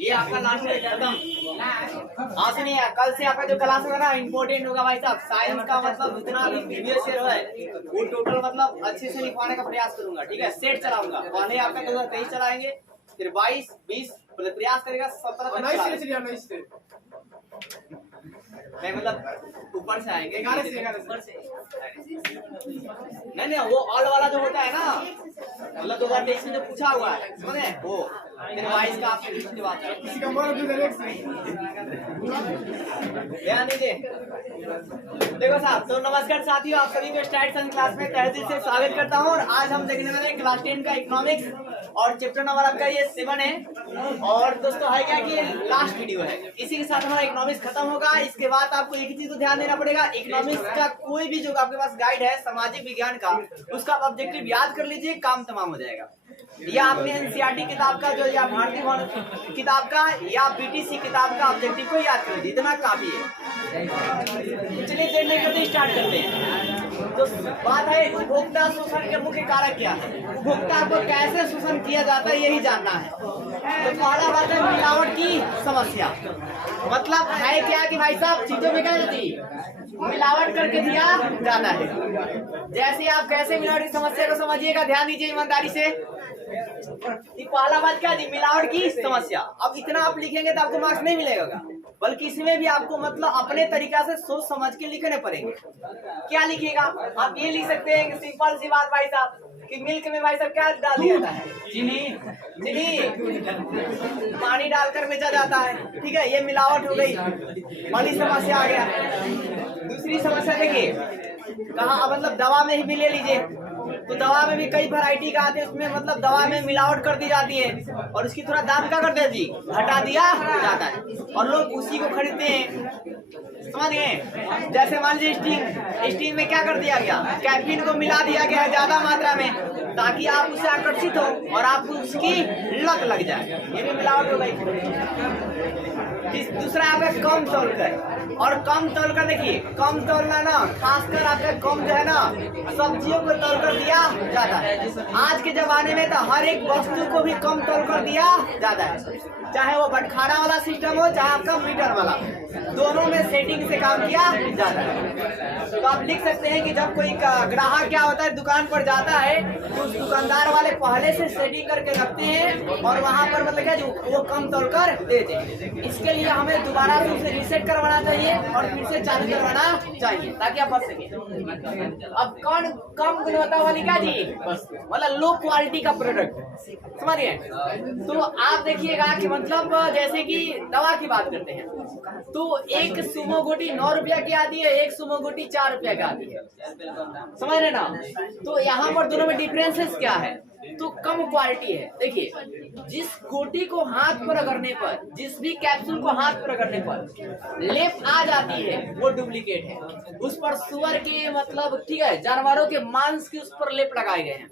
ये आपका लास्ट है खत्म। हाँ सुनिए, कल से आपका जो क्लास होगा ना इम्पोर्टेंट होगा भाई साहब। साइंस का मतलब जितना भी प्रीवियस ईयर है वो टोटल मतलब अच्छे से लिखवाने का प्रयास करूंगा, ठीक है। सेट चलाऊंगा, पहले आपका 2023 चलाएंगे, फिर 22, 20 प्रयास करेगा 17 तक नहीं, मतलब ऊपर से आएंगे 11 से नहीं वो ऑल वाला जो होता है ना, मतलब 2023 में जो पूछा हुआ है समझे वो, फिर 22 का आपने लिस्ट की बात है। किसी का ध्यान दीजिए। देखो साहब, तो नमस्कार साथियों, आप सभी को स्टैटिक्स एंड क्लास में तहे दिल से स्वागत करता हूँ। और आज हम देखने वाले क्लास 10 का इकोनॉमिक्स और चैप्टर नंबर आपका ये 7 है। और दोस्तों है क्या कि ये लास्ट वीडियो है, इसी के साथ हमारा इकोनॉमिक्स खत्म होगा। इसके बाद आपको एक ही चीज को ध्यान देना पड़ेगा, इकोनॉमिक्स का कोई भी जो आपके पास गाइड है सामाजिक विज्ञान का, उसका ऑब्जेक्टिव याद कर लीजिए, काम तमाम हो जाएगा। या आपने एनसीईआरटी किताब का जो, या भारतीय भवन किताब का, या बीटीसी किताब का ऑब्जेक्टिव को याद कर लीजिए, इतना काफी है। चलिए देर नहीं करते स्टार्ट करते हैं। तो बात है उपभोक्ता शोषण के मुख्य कारक क्या है, उपभोक्ता को कैसे शोषण किया जाता है यही जानना है। तो पहला बात है मिलावट की समस्या। मतलब है क्या कि भाई साहब चीजों में क्या होती मिलावट करके दिया जाता है। जैसे आप कैसे मिलावट की समस्या को समझिएगा, ध्यान दीजिए ईमानदारी से। पहला बात क्या थी, मिलावट की समस्या। अब इतना आप लिखेंगे तो आपको मार्क्स नहीं मिलेगा, बल्कि इसमें भी आपको मतलब अपने तरीका से सोच समझ के लिखने पड़ेंगे। क्या लिखिएगा, आप ये लिख सकते हैं कि सिंपल सी बात भाई साहब कि मिल्क में भाई साहब क्या डाल दिया जाता है, चीनी पानी डालकर बेचा जाता है, ठीक है, ये मिलावट हो गई, बड़ी समस्या आ गया। दूसरी समस्या देखिए कहाँ, मतलब दवा में ही भी ले लीजिए, तो दवा में भी कई वैरायटी का आते हैं, उसमें मतलब दवा में मिलावट कर दी जाती है और उसकी थोड़ा दाम क्या करते हैं जी, घटा दिया जाता है और लोग उसी को खरीदते हैं, समझ गए। जैसे मान लीजिए स्टीम में क्या कर दिया गया, कैफीन को मिला दिया गया है ज्यादा मात्रा में, ताकि आप उससे आकर्षित हो और आपको उसकी लत लग जाए, ये भी मिलावट हो गई। दूसरा आपका कम तोलकर, और कम तोलकर देखिए, कम तोलना ना खासकर आपका कम जो है ना सब्जियों को तोलकर दिया जाता है। आज के जमाने में तो हर एक वस्तु को भी कम तोलकर दिया जाता है, चाहे वो बटखारा वाला सिस्टम हो चाहे आपका मीटर वाला, दोनों में सेटिंग से काम किया जाता है। तो आप लिख सकते हैं कि जब कोई ग्राहक क्या होता है दुकान पर जाता है तो उस दुकानदार वाले पहले से सेटिंग करके रखते हैं और वहाँ पर मतलब क्या वो कम तोलकर देते हैं। इसके लिए हमें दोबारा से उसे रीसेट करवाना चाहिए और फिर से चालू करवाना चाहिए ताकि आप बच सके। अब कम गुणवत्ता वाली क्या जी, मतलब लो क्वालिटी का प्रोडक्ट, समझिए। तो आप देखिएगा कि मतलब जैसे कि दवा की बात करते हैं तो एक सुमो गोटी 9 रुपया की आती है, एक सुमो गोटी 4 रुपया की आती है, समझ रहे ना। तो यहाँ पर दोनों में डिफरेंसेस क्या है, तो कम क्वालिटी है। देखिए जिस गोटी को हाथ पर रगड़ने पर, जिस भी कैप्सूल को हाथ पर रगड़ने पर लेप आ जाती है वो डुप्लीकेट है, उस पर सुअर के मतलब ठीक है जानवरों के मांस के उस पर लेप लगाए गए हैं।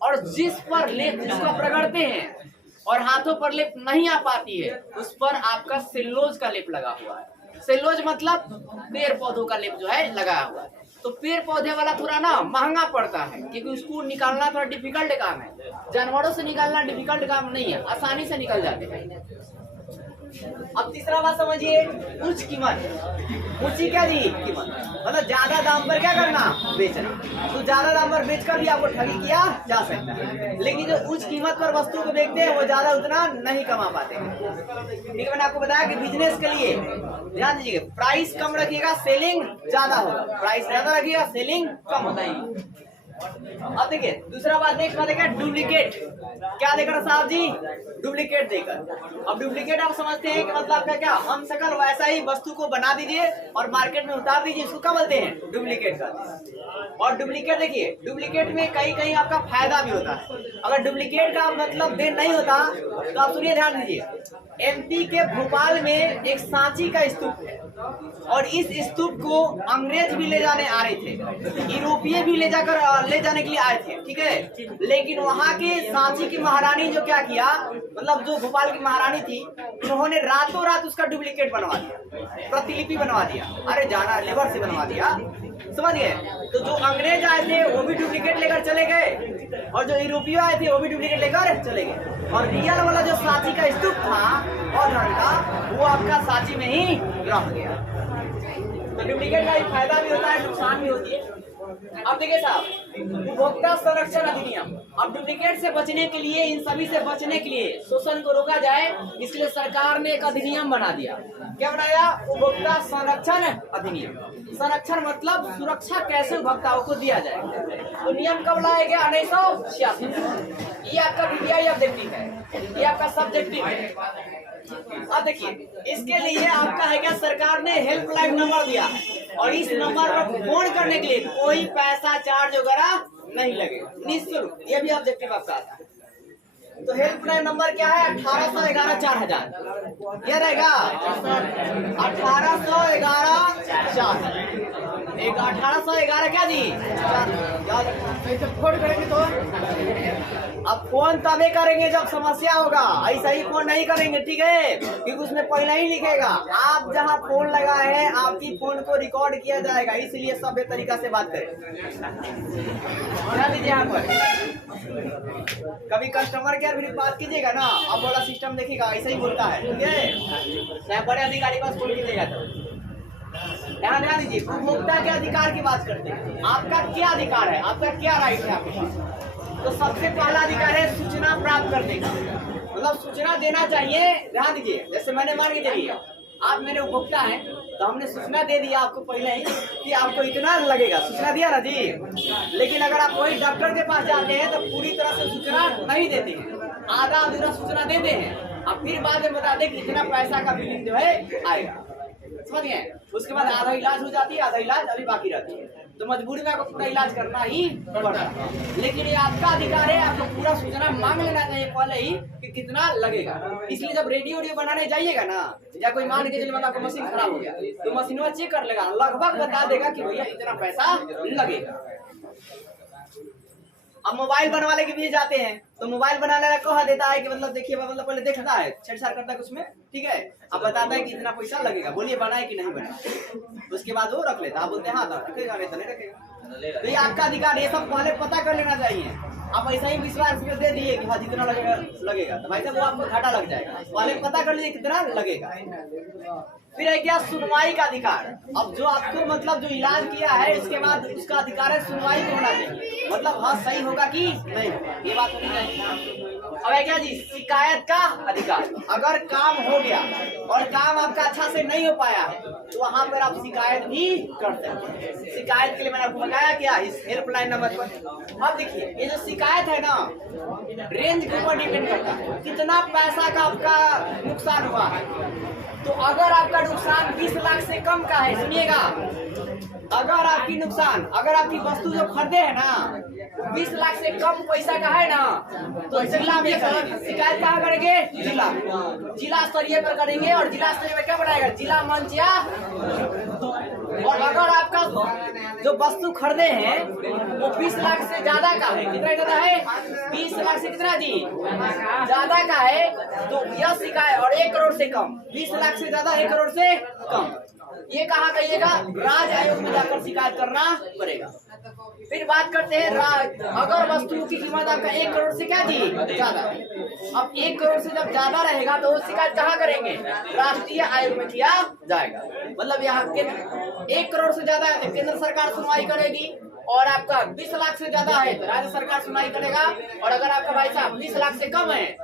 और जिस पर लेप जिसको आप रगड़ते हैं और हाथों पर लेप नहीं आ पाती है उस पर आपका सेल्यूलोज का लेप लगा हुआ है। सेल्यूलोज मतलब पेड़ पौधों का लेप जो है लगाया हुआ है। तो पेड़ पौधे वाला थोड़ा ना महंगा पड़ता है क्योंकि उसको निकालना थोड़ा डिफिकल्ट काम है, जानवरों से निकालना डिफिकल्ट काम नहीं है, आसानी से निकल जाते हैं। अब तीसरा बात समझिए, उच्च कीमत, ऊंची क्या जी कीमत, मतलब ज्यादा दाम पर क्या करना, बेचना। तो ज्यादा दाम पर बेचकर भी आपको ठगी किया जा सकता है, लेकिन जो उच्च कीमत पर वस्तु को बेचते हैं वो ज्यादा उतना नहीं कमा पाते हैं। ठीक है, मैंने आपको बताया कि बिजनेस के लिए ध्यान दीजिए, प्राइस कम रखिएगा सेलिंग ज्यादा होगा, प्राइस ज्यादा रखिएगा सेलिंग कम होता है। अब देखिए दूसरा बात, नेक्स्ट बात है क्या, डुप्लीकेट। क्या देकर साहब जी, डुप्लीकेट देकर। अब डुप्लीकेट आप समझते हैं कि मतलब आपका क्या, हम शकल वैसा ही वस्तु को बना दीजिए और मार्केट में उतार दीजिए, इसको क्या बोलते हैं, डुप्लीकेट का। और डुप्लीकेट देखिए, डुप्लीकेट में कहीं कहीं आपका फायदा भी होता है। अगर डुप्लीकेट का मतलब देन नहीं होता तो आप सुनिए ध्यान दीजिए, एमपी के भोपाल में एक सांची का स्तूप है और इस स्तूप को अंग्रेज भी ले जाने आ रहे थे, यूरोपीय भी ले जाने के लिए आए थे, ठीक है। लेकिन वहाँ के सांची की महारानी जो क्या किया, मतलब जो भोपाल की महारानी थी, उन्होंने रातों रात उसका डुप्लीकेट बनवा दिया, प्रतिलिपि बनवा दिया, अरे जाना लेबर से बनवा दिया, समझ गए। तो जो अंग्रेज आए थे वो भी डुप्लीकेट लेकर चले गए और जो यूरोपीय आए थे वो भी डुप्लीकेट लेकर चले गए। और रियल वाला जो सांची का स्तूप था और धन का, वो आपका सांची में ही रह गया। तो डुप्लीकेट का एक फायदा भी होता है, नुकसान भी होती है। अब देखिए साहब, उपभोक्ता संरक्षण अधिनियम, अब डुप्लीकेट से बचने के लिए, इन सभी से बचने के लिए, शोषण को रोका जाए, इसलिए सरकार ने एक अधिनियम बना दिया। क्या बनाया? उपभोक्ता संरक्षण अधिनियम। संरक्षण मतलब सुरक्षा कैसे उपभोक्ताओं को दिया जाए। तो नियम कब लाया गया? 1986। ये आपका वीडियो ऑब्जेक्टिव है, ये आपका सब्जेक्टिव है। अब देखिए, इसके लिए आपका है क्या, सरकार ने हेल्पलाइन नंबर दिया है और इस नंबर पर फोन करने के लिए कोई पैसा चार्ज वगैरह नहीं लगेगा, निःशुल्क। ये भी ऑब्जेक्टिव आपका आता है। तो हेल्पलाइन नंबर क्या है? 1811-4000 ये रहेगा। 1811-4000 एक 1811 क्या जी? फोन करेंगे तो अब फोन तभी करेंगे जब समस्या होगा, ऐसा ही फोन नहीं करेंगे, ठीक है? क्योंकि उसमें पहले ही लिखेगा आप जहां फोन लगाए हैं आपकी फोन को रिकॉर्ड किया जाएगा, इसलिए सभ्य तरीका से बात करें। ध्यान दीजिए यहाँ पर, कभी कस्टमर केयर भी बात कीजिएगा ना, अब वाला सिस्टम देखिएगा ऐसा ही बोलता है, ठीक है? बड़े अधिकारी पास फोन कीजिएगा तो ध्यान दीजिए। उपभोक्ता के अधिकार की बात करते हैं। आपका क्या अधिकार है, आपका क्या राइट है आपके पास? तो सबसे पहला अधिकार है सूचना प्राप्त करने का, मतलब सूचना देना चाहिए। ध्यान दीजिए, जैसे मैंने मान के चलिए आप मेरे उपभोक्ता हैं, तो हमने सूचना दे दिया आपको पहले ही कि आपको इतना लगेगा, सूचना दिया ना जी। लेकिन अगर आप वही डॉक्टर के पास जाते हैं तो पूरी तरह से सूचना नहीं देते हैं, आधा अधूरा सूचना देते हैं, अब फिर बाद में बता दें कि इतना पैसा का बिलिंग जो है आएगा, समझ गए? उसके बाद आधा इलाज हो जाती है, आधा इलाज अभी बाकी रहती है, तो मजबूरी में आपको पूरा इलाज करना ही पड़ता है। लेकिन ये आपका अधिकार है, आपको पूरा सूचना मांग लेना चाहिए पहले ही कि कितना लगेगा। इसलिए जब रेडियो बनाने जाइएगा ना, या कोई मान के चलिए मतलब आपका मशीन खराब हो गया, तो मशीन चेक कर लेगा, लगभग बता देगा कि भैया इतना पैसा लगेगा। अब मोबाइल बनवाने के लिए जाते हैं, तो मोबाइल बनाने वाला कहा देता है कि मतलब देखिए, मतलब पहले देखता है, छेड़छाड़ करता है उसमें, ठीक है? अब बताता है कि इतना पैसा लगेगा, बोलिए बनाए कि नहीं बनाए। उसके बाद वो रख लेता है, आप बोलते हैं हाँ रखेगा, नहीं तो नहीं रखेगा। तो ये आपका अधिकार, ये सब पहले पता कर लेना चाहिए। आप ऐसा ही विश्वास में दे दिए कि हाँ जितना लगेगा, तो भाई साहब वो आपको घाटा लग जाएगा, पहले पता कर लीजिए कितना लगेगा। फिर है क्या? सुनवाई का अधिकार। अब जो आपको मतलब जो इलाज किया है इसके बाद उसका अधिकार है सुनवाई को होना चाहिए, मतलब हाँ सही होगा कि नहीं होगा, ये बात होनी चाहिए। अब है क्या जी? शिकायत का अधिकार। अगर काम हो गया और काम आपका अच्छा से नहीं हो पाया है तो वहाँ पर आप शिकायत भी कर सकते हैं। शिकायत के लिए मैंने आपको बताया क्या, इस हेल्पलाइन नंबर पर। अब देखिए, ये जो शिकायत है ना, रेंज के ऊपर डिपेंड करता है कितना पैसा का आपका नुकसान हुआ है। तो अगर आपका नुकसान 20 लाख से कम का है, सुनिएगा, अगर आपकी वस्तु जो खरीदे है ना 20 लाख से कम पैसा का है ना, तो जिला में शिकायत कहाँ करेंगे? जिला स्तरीय पर करेंगे। और जिला स्तरीय में क्या बनाएगा? जिला मंच या। और अगर आपका जो वस्तु खरीदे हैं वो 20 लाख से ज्यादा का है, कितना ज्यादा है? 20 लाख से कितना जी ज्यादा का है, तो यह शिकायत, और 1 करोड़ से कम, 20 लाख से ज्यादा 1 करोड़ से कम, ये कहाँ कहिएगा? राज्य आयोग में जाकर शिकायत करना पड़ेगा। फिर बात करते हैं अगर वस्तु की कीमत आपका 1 करोड़ से क्या जी ज्यादा, अब 1 करोड़ से जब ज्यादा रहेगा तो वो शिकायत कहाँ करेंगे? राष्ट्रीय आयोग में किया जाएगा। मतलब यहाँ 1 करोड़ से ज्यादा है तो केंद्र सरकार सुनवाई करेगी, और आपका 20 लाख से ज्यादा है तो राज्य सरकार सुनवाई करेगा, और अगर आपका भाई साहब 20 लाख से कम है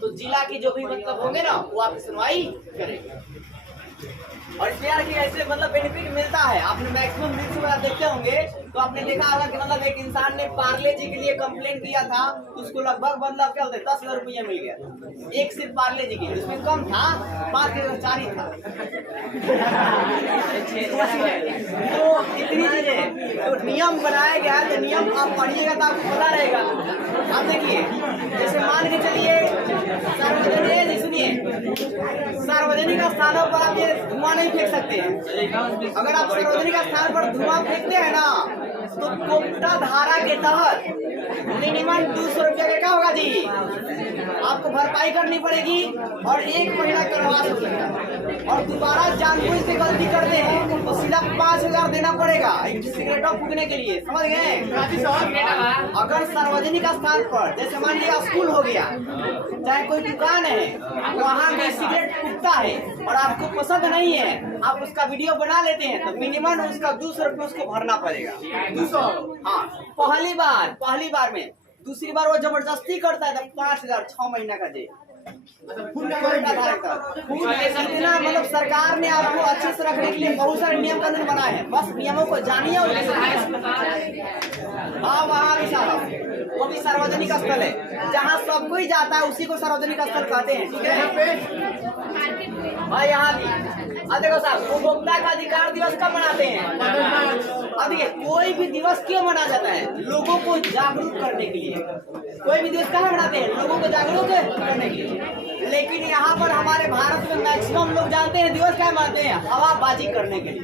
तो जिला की जो भी मतलब होंगे ना वो आपकी सुनवाई करेगी। और इसमें यार कि ऐसे मतलब बेनिफिट मिलता है। आपने मैक्सिमम रील्स में देखते होंगे तो आपने देखा होगा कि मतलब एक इंसान ने पार्ले जी के लिए कंप्लेंट किया था, तो उसको लगभग मतलब क्या होता है 10,000 रुपया मिल गया, एक सिर्फ पार्ले जी के, उसमें कम था 5,000 ही था। तो इतनी चीजें, तो नियम बनाया गया है, तो नियम आप पढ़िएगा तो आपको पता रहेगा। आप देखिए, जैसे मान के चलिए सार्वजनिक, सुनिए, सार्वजनिक स्थानों पर आप ये धुआं नहीं फेंक सकते हैं। अगर आप सार्वजनिक स्थान पर धुआं फेंकते हैं ना तो कोप्टा धारा के तहत मिनिमम 200 रुपया का क्या होगा जी, आपको भरपाई करनी पड़ेगी और 1 महीना करवा सकते, और दोबारा जानबूझ से गलती करते हैं तो सीधा 5000 देना पड़ेगा एक सिगरेटों फूकने के लिए, समझ गए। अगर सार्वजनिक स्थान पर जैसे मान लिया स्कूल हो गया, चाहे कोई दुकान है, वहाँ में सिगरेट फूकता है और आपको पसंद नहीं है, आप उसका वीडियो बना लेते हैं तो मिनिमम उसका 200 रुपये उसको भरना पड़ेगा। 200, हाँ पहली बार में। दूसरी बार वो जबरदस्ती करता है तो 5000, 6 महीना का जेल। इतना मतलब सरकार ने आपको अच्छे से रखने के लिए बहुत सारे नियम कानून बनाए हैं, बस नियमों को जानिए और हाँ वहाँ भी साहब वो भी सार्वजनिक स्थल है, जहाँ सब कोई जाता है उसी को सार्वजनिक स्थल कहते हैं, ठीक है। और यहाँ भी देखो साहब, उपभोक्ता का अधिकार दिवस कब मनाते हैं? अब देखिए कोई भी दिवस क्यों मनाया जाता है? लोगों को जागरूक करने के लिए। कोई भी दिवस कहाँ मनाते हैं? लोगों को जागरूक करने के लिए। लेकिन यहाँ पर हमारे भारत में मैक्सिमम लोग जानते हैं दिवस क्या मनाते हैं? हवाबाजी करने के लिए।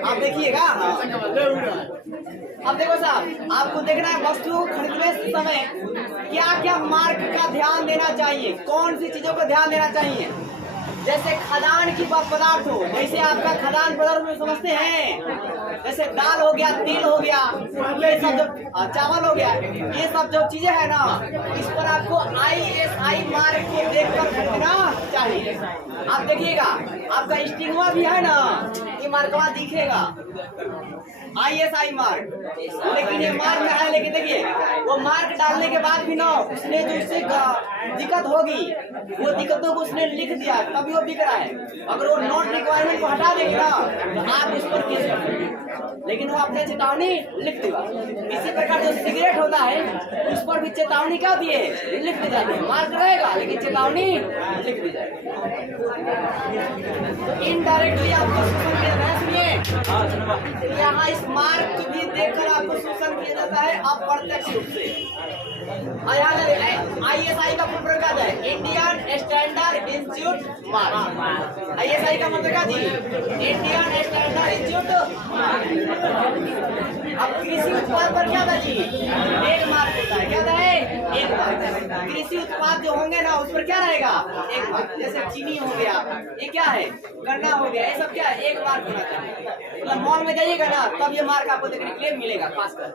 आप देखिएगा, अब देखो साहब, आपको देखना है वस्तुओं को खरीदने समय क्या क्या मार्क का ध्यान देना चाहिए, कौन सी चीजों को ध्यान देना चाहिए। जैसे खदान की पदार्थ हो, जैसे आपका खदान पदार्थ में समझते हैं, जैसे दाल हो गया, तेल हो गया, ये सब जो चावल हो गया, ये सब जो चीजें है ना, इस पर आपको ISI मार्क को देखकर खरीदना चाहिए। आप देखिएगा आपका स्टिग्मा भी है ना, ये मार्कवा दिखेगा ISI मार्क, लेकिन ये मार्क में है, लेकिन देखिए वो मार्क डालने के बाद भी ना उसने जो उससे दिक्कत होगी, वो दिक्कतों को उसने लिख दिया तभी वो बिक रहा है। अगर वो नॉन रिक्वायरमेंट को हटा देंगे ना तो आप उस पर केस कर सकते, लेकिन वो अपने चेतावनी लिख देगा। इसी प्रकार जो सिगरेट होता है उस पर भी चेतावनी क्या दिए, लिख दी जाती है, मार्क रहेगा लेकिन चेतावनी लिख दी जाएगी। तो इनडायरेक्टली आपको शोषण किया जाता है। सुनिए, यहाँ इस मार्क को भी देखकर आपको शोषण किया जाता है अप्रत्यक्ष रूप से। ISI का फुल फॉर्म क्या है? Indian Standard Institute mark. ISI का मतलब क्या जी? Indian Standard Institute mark. अब कृषि उत्पाद पर क्या था जी? 1 मार्क होता है, क्या है? 1 मार्क। कृषि उत्पाद जो होंगे ना उस पर क्या रहेगा? 1 मार्क। जैसे चीनी हो गया, ये क्या है? गन्ना हो गया, ये सब क्या है? 1 मार्क होना चाहिए। मतलब मॉल में जाइएगा ना तब ये मार्क आपको देखने के लिए मिलेगा, खास कर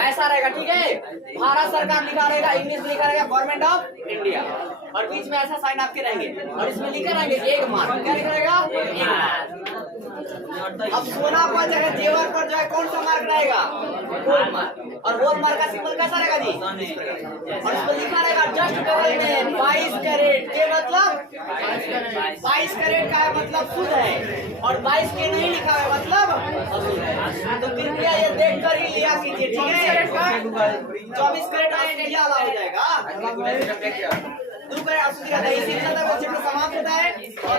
ऐसा रहेगा, ठीक है। भारत सरकार लिखा रहेगा, इंग्लिश में लिखा रहेगा गवर्नमेंट ऑफ इंडिया, और बीच में ऐसा साइन आपके रहेंगे और इसमें लिखा रहेंगे 1 मार्क। क्या लिखा रहेगा? 1 मार्क। अब सोना पर चाहे जेवर पर जो है कौन सा मार्क रहेगा? Whole mark. और होल मार्क का सिंबल कैसा रहेगा जी? और इसमें लिखा रहेगा जस्ट बगल में 22 कैरेट। के मतलब 22 कैरेट का है मतलब शुद्ध है, और 22 के नहीं लिखा है मतलब अशुद्ध है। तो कृपया ये देख कर ही लिया कीजिए, ठीक है। 24 कैरेट इंडिया अलाउ हो जाएगा, 2 कैरेट अशुद्ध का। इसी तरह समाप्त होता है और